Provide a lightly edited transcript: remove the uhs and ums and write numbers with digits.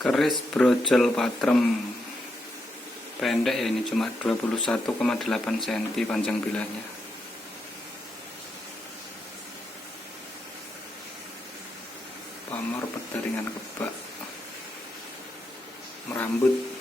Keris brojol patrem pendek ya, ini cuma 21,8 cm panjang bilahnya. Pamor pedaringan kebak merambut.